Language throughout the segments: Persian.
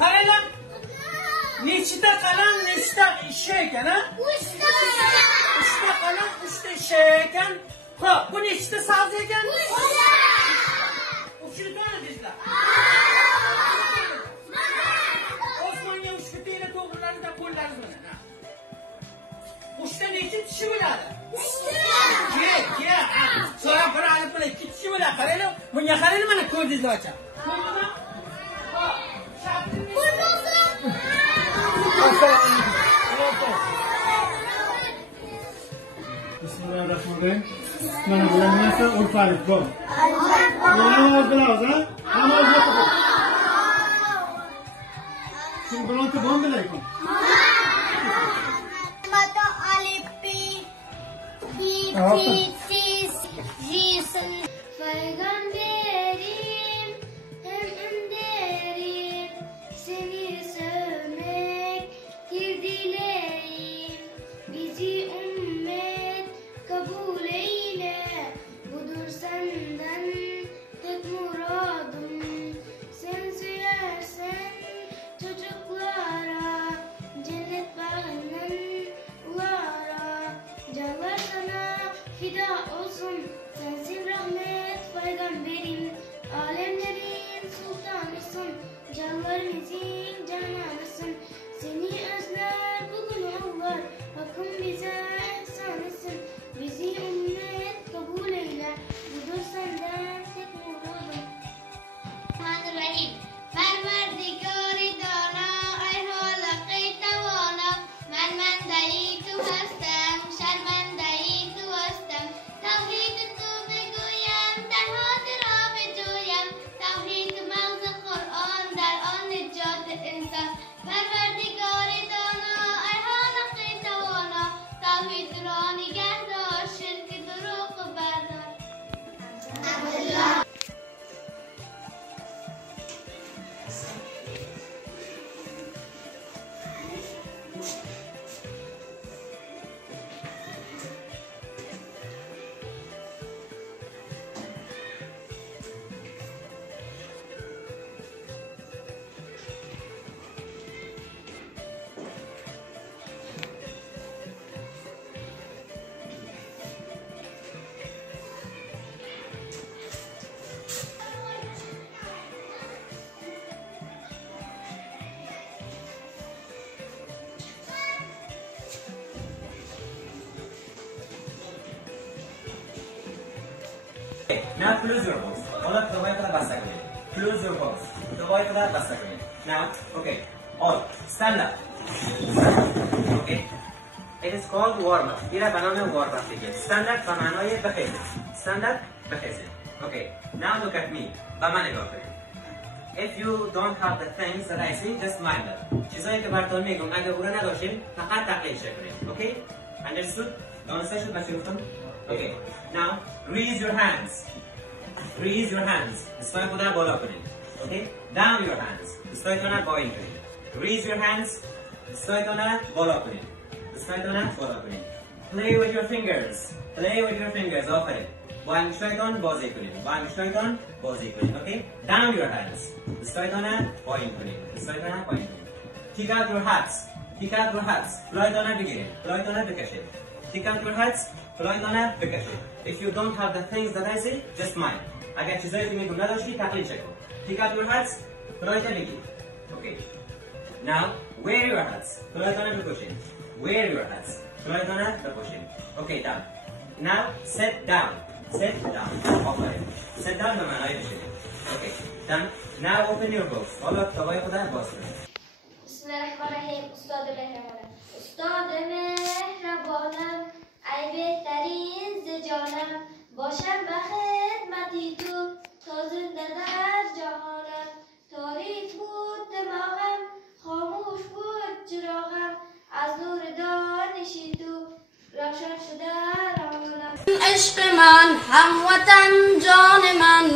Qaranglar. Nechta qalam, nechta ishi ekan, ha? 3 ta. 3 ta qalam, 3 ta ishi ekan. Xo'p, bu nechta sabzi ekan? 3 ta. Uchta deysizlar. Osmonga uchta tela to'g'rilarida qo'llaringiz bilan, ha. Uchta necha tishi bo'ladi? 3 ta. Ke, ha. So'ra bir alif bilan 2 tishi bo'ladi. Qaranglar, bunga qaranglar, mana ko'rdingizlar ocham. Ko'rdingizmi? Xo'p, Bismillahirrahmanirrahim. Mana bular narsa urfalik bor. Namoz bilan, ha? Namoz o'qib. Kim bironta bormi lekin? Mata alif Peygamberim hem önderim, seni sevmektir dileğim. Bizi ümmet kabul eyle, budur senden tek muradım. Sen söylersen çocuklara, cennet bağından ulara. Canlar sana fida olsun, sensin rahmet peygamberim. Alemlerin sultanısın, canlarımızın cananısın. Seni özler bugün Allah, hakkın bize ihsanısın. Bizi ümmet kabul eyle, budur senden tek muradım. Bismillahirrahmanirrahim. Perverdigari dana, ay halakı tavana. Mermendeyi tu hastem, şermendeyi tu hastem. Tavhid tu beguyem, tenhadır abi cuyem. Tavhid mevzu Kur'an, der an necat insan. Perverdigari dana, ay halakı tavana. Tavhid rani gerdar, şirk duruq berdar. Abdullah. Now close your box. All provide for the basagre. Close your box. Provide for the basagre. Now, okay. All stand up. Okay. It is called warm up. Ira banana warm up. Stand up. Banana ye bakhe. Stand up. Bakhe. Okay. Now look at me. Bamane go. If you don't have the things that I say, just mind them. چیزایی که براتون میگم اگه پورا نداشتین فقط تقلید کنید. Okay? Understood? Understood بچه گفتم؟ Okay. Now raise your hands. Raise your hands. دستای خود را بالا کنید. Okay? Down your hands. دستایتون را پایین کنید. Raise your hands. دستایتون را بالا کنید. دستایتون را بالا کنید. Play with your fingers. Play with your fingers. آفرین. با انگشتایتون بازی کنید. با انگشتایتون بازی کنید. Okay? Down your hands. دستایتون را پایین کنید. دستایتون را پایین کنید. Kick out your hats. Kick out your hats. پلایتون را بگیرید. پلایتون را بکشید. Kick out your hats. پلایتون را بکشید. If you don't have the things that I say, just mind. اگر چیزایی که میگم نداشتی تقلید کن. Kick out your hats. پلایتون بگیرید. Okay. Now wear your hats. پلایتون را بپوشید. Wear your hats. پلایتون را بپوشید. Okay, done. Now sit down. Sit down. آفرین. Sit down به معنای بشید. Okay, done. Now open your books. حالا کتابای خود را باز کنید. Bismillahirrahmanirrahim. Ustad mehrabanım. Ustad mehrabanım. Ey behtarin zicanım. Başım be khidmeti tu. Ta zinde der cahanım. Tarik بود دماغم. خاموش بود چراغم. از نور دانشی تو. روشن شده روانم. عشق من هم وطن جان من.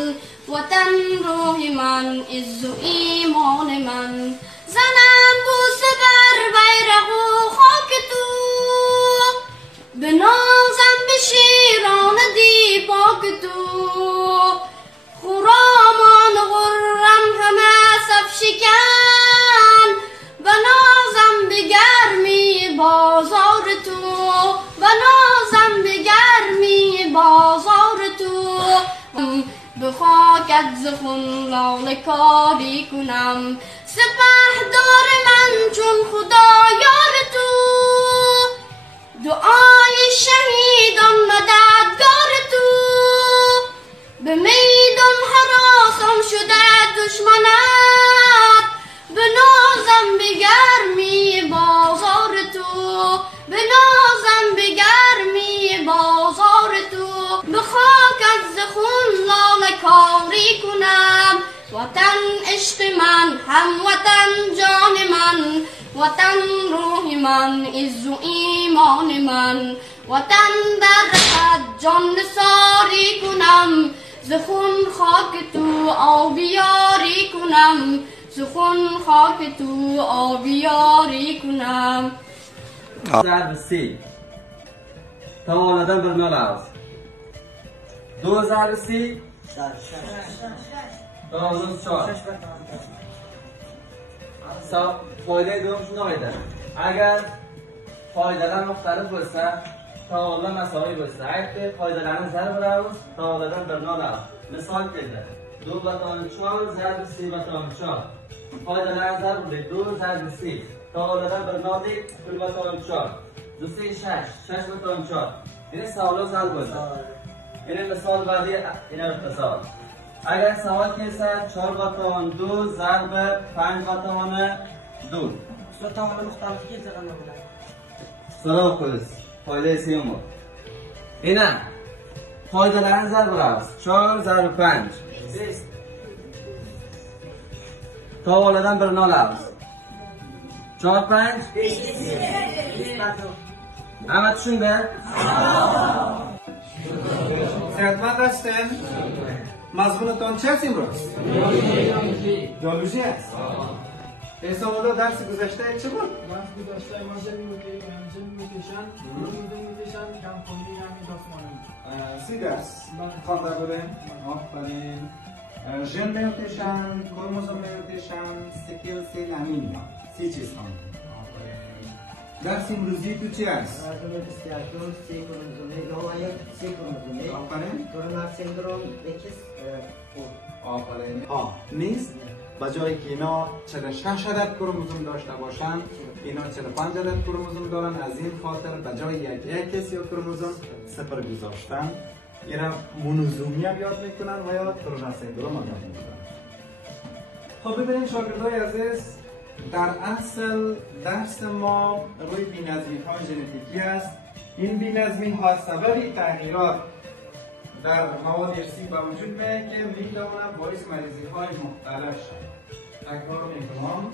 وطن روح من. عز و ایمان من. زنم بوسه بر بیرق و خاک تو. بنازم به شیران دی پاک تو. خرامان غرم همه خاکت زخون لاله کاری کنم سپهدار من چون خدا یار تو دعای شهیدان مددگار تو به میدان هراسان شده دشمنت به نازم به گرمی بازار تو به نازم به گرمی بازار تو به خاکت زخون لاله کاری کنم وطن عشق من هموطن جان من وطن روح من عز و ایمان من وطن در رهت جان نثاری کنم زخون خاک تو آبیاری کنم زخون خاک تو آبیاری کنم ضرب سی توانادن بر نال 2 ضرب سی 4 فایده دومش نایده اگر فایده‌لر مختلف باشه تعادل مساوی باشه اگر فایده‌لرن ضرب راوز تعادلن بر نال مثال بده 2 و 4 ضرب 3 و 4 فایده‌لرن ضرب بده 2 ضرب 3 تعادلن بر نال 2 و 4 2 3 6 و 4 این سوال ضرب باشه این مثال بعدی این اختصار اگر سوال کیسه 4 و 2 ضرب 5 و 2 تعامل مختلفی که زدن نبودن سلام خودست فایده سیوم اینه فایده لرن ضرب راست 4 ضرب 5 تعادلن بر نال است 4 5 همه تشون به صحتمند هستن؟ مضمونتان چه است امروز؟ بیولوژی است. احسان درس گذشته چه بود؟ درس گذشته ما ژن میوتیشن کمخونی همین داستانه 3 درس خوانده بودیم. آفرین. ژن میوتیشن، کروموزوم میوتیشن، سیکل سیل انیمیا 3 چیز خواندیم. درس امروزی تو چی است؟ آفرین. آفرین. نیست با جایی که اینا 46 عدد کروموزوم داشته باشند اینا 45 عدد کروموزوم دارن از این خاطر به جای یک یا کروموزوم 0 گذاشتن اینا مونوزومی هم یاد میکنن و یا تورژن سندروم هم یاد میکنن. خب ببینیم شاگردای عزیز در اصل درس ما روی بی‌نظمی های ژنتیکی است. این بی‌نظمی ها سبب تغییرات در مواد ارثی به وجود میاد که میتواند باعث مریضی های مختلف شود. تکرار میکنم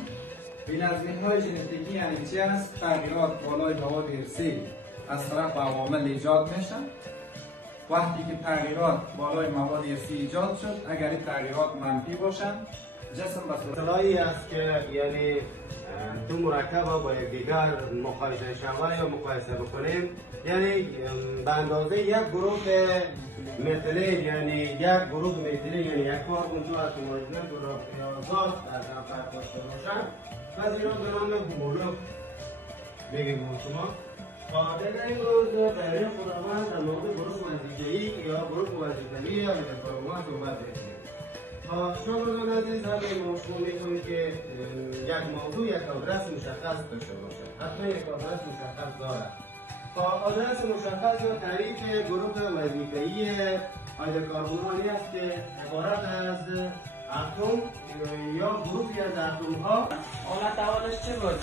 بی‌نظمی های ژنتیکی یعنی چی است؟ تغییرات بالای مواد ارثی از طرف عوامل ایجاد میشه. وقتی که تغییرات بالای مواد ارثی ایجاد شد اگر این تغییرات منفی باشند جسم به اصطلاحی است که یعنی دو مرکب را با یکدیگر مقایسه شود یا مقایسه بکنیم یعنی به اندازه یک گروه متیلین یعنی یک گروه متیلین یعنی یک کاربن دو اتم هیدروژن گروه ذات در هم فرق داشته باشند پس اینا به نام هومولوگ میگیم شما در این روز برای خداوند در مورد گروه وظیفه‌ای یا گروه وظیفه‌ای یا الکترون‌ها صحبت می‌کنیم. شما عزیز همه مشغول می‌کنید که یک موضوع یک آدرس مشخص داشته باشد. حتما یک آدرس مشخص دارد. آدرس مشخص یا تعریف گروه وظیفه‌ای هیدروکربن‌هایی است که عبارت از اتم یا گروهی از اتم‌ها. حالت اولش چی بود؟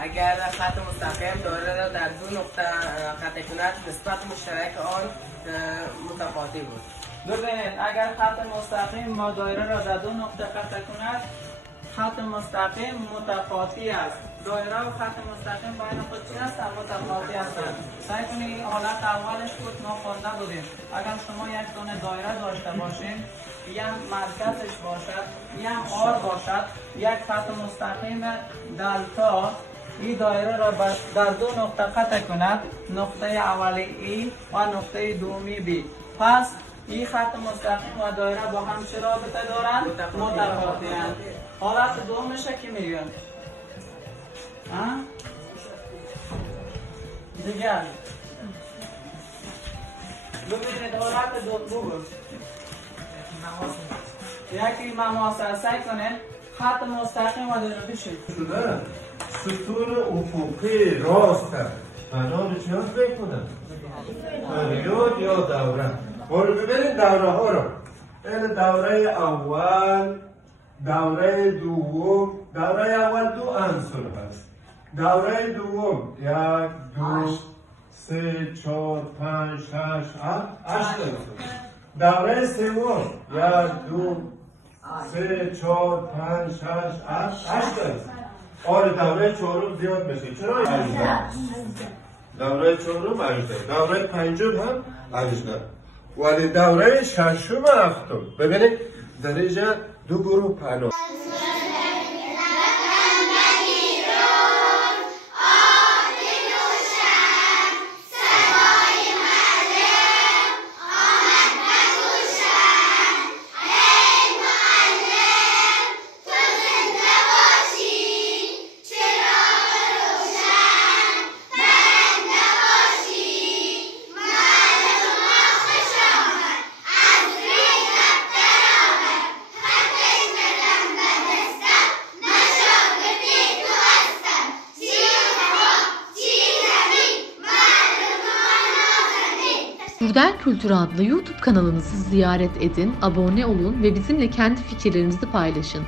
اگر خط مستقیم دایره را در دو نقطه قطع کند نسبت مشترک آن متفاوتی بود. ببینید اگر خط مستقیم ما دایره را در دو نقطه قطع کند خط مستقیم متفاوتی است. دایره و خط مستقیم بین خود چی هستند؟ متفاوتی هستند. سعی کنید حالت اولش بود ما خوانده بودیم. اگر شما یک دونه دایره داشته باشین یک مرکزش باشد یک آر باشد یک خط مستقیم دلتا این دایره را در دو نقطه قطع کند نقطه اولی ای و نقطه دومی بی پس این خط مستقیم و دایره با هم چه رابطه دارند؟ متفاوتی هستند. حالت دومش که میگن دیگر ببینید حالت دوم یکی مماسه سعی کنین خط مستقیم رو بشید. شده ستون افقی راست بنا به چی هست بکنم؟ پریود یا دوره. برو ببینید دوره ها رو. این دوره اول، دوره دوم. دوره اول 2 عنصر هست. دوره دوم 1 2 3 4 5 6 7 8 دوره سوم 1 2 3 4 5 6 7 8 آره دوره چهارم زیاد میشه. چرا؟ دوره چهارم ارزده، دوره پنجم هم ارزده، ولی دوره ششم هفتم ببینید در اینجا 2 گروه پناه. Gürdel Kültürü adlı YouTube kanalımızı ziyaret edin, abone olun ve bizimle kendi fikirlerinizi paylaşın.